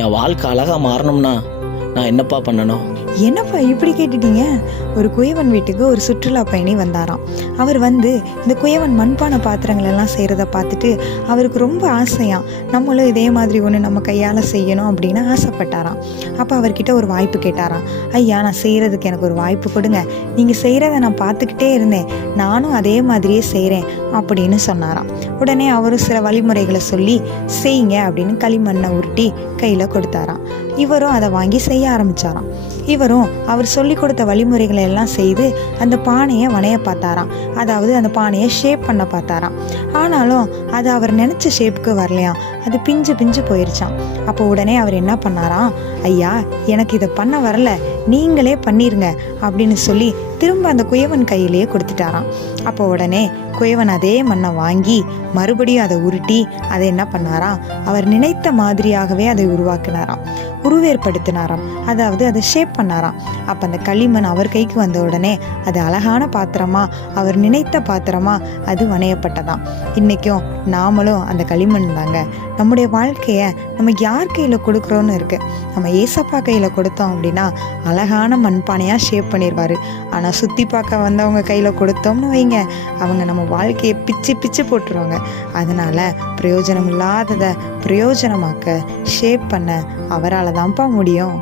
என் வாழ்க்கை அழகாக மாறணும்னா நான் என்னப்பா பண்ணணும்? என்னப்பா இப்படி கேட்டுட்டீங்க? ஒரு குயவன் வீட்டுக்கு ஒரு சுற்றுலா பயணி வந்தாராம். அவர் வந்து இந்த குயவன் மண்பானை பாத்திரங்கள் எல்லாம் செய்கிறத பார்த்துட்டு அவருக்கு ரொம்ப ஆசையாம். நம்மளும் இதே மாதிரி ஒன்று நம்ம கையால் செய்யணும் அப்படின்னு ஆசைப்பட்டாராம். அப்போ அவர்கிட்ட ஒரு வாய்ப்பு கேட்டாராம். ஐயா நான் செய்கிறதுக்கு எனக்கு ஒரு வாய்ப்பு கொடுங்க. நீங்கள் செய்கிறத நான் பார்த்துக்கிட்டே இருந்தேன். நானும் அதே மாதிரியே செய்கிறேன் அப்படின்னு சொன்னாராம். உடனே அவரும் சில வழிமுறைகளை சொல்லி செய்யுங்க அப்படின்னு களிமண்ணை உருட்டி கையில் கொடுத்தாராம். இவரும் அதை வாங்கி செய்ய ஆரம்பிச்சாராம். இவரும் அவர் சொல்லி கொடுத்த வழிமுறைகளை எல்லாம் செய்து அந்த பானையை வணைய பார்த்தாராம். அதாவது அந்த பானையை ஷேப் பண்ண பார்த்தாராம். ஆனாலும் அது அவர் நினச்ச ஷேப்புக்கு வரலையாம் அது பிஞ்சு பிஞ்சு போயிருச்சான் அப்போ உடனே அவர் என்ன பண்ணாராம்? ஐயா எனக்கு இதை பண்ண வரல. நீங்களே பண்ணிருங்க அப்படின்னு சொல்லி திரும்ப அந்த குயவன் கையிலேயே கொடுத்துட்டாராம். அப்போ உடனே குயவன் அதே மண்ணை வாங்கி மறுபடியும் அதை உருட்டி அதை என்ன பண்ணாராம்? அவர் நினைத்த மாதிரியாகவே அதை உருவாக்கினாராம். உருவேற்படுத்தினாராம். அதாவது அதை ஷேப் பண்ணாராம். அப்போ அந்த களிமண் அவர் கைக்கு வந்த உடனே அது அழகான பாத்திரமா அவர் நினைத்த பாத்திரமா அது வணையப்பட்டதாம். இன்றைக்கும் நாமளும் அந்த களிமண் தாங்க. நம்முடைய வாழ்க்கையை நம்ம யார் கையில் கொடுக்குறோன்னு இருக்குது நம்ம ஏசப்பா கையில் கொடுத்தோம் அப்படின்னா அழகான மண்பானையாக ஷேப் பண்ணிடுவார் ஆனால் சுற்றி பார்க்க வந்தவங்க கையில் கொடுத்தோம்னு வைங்க. அவங்க நம்ம வாழ்க்கையை பிச்சு பிச்சு போட்டுருவாங்க. அதனால் பிரயோஜனம் இல்லாததை பிரயோஜனமாக்க ஷேப் பண்ண அவரால் தான்ப்பா முடியும்.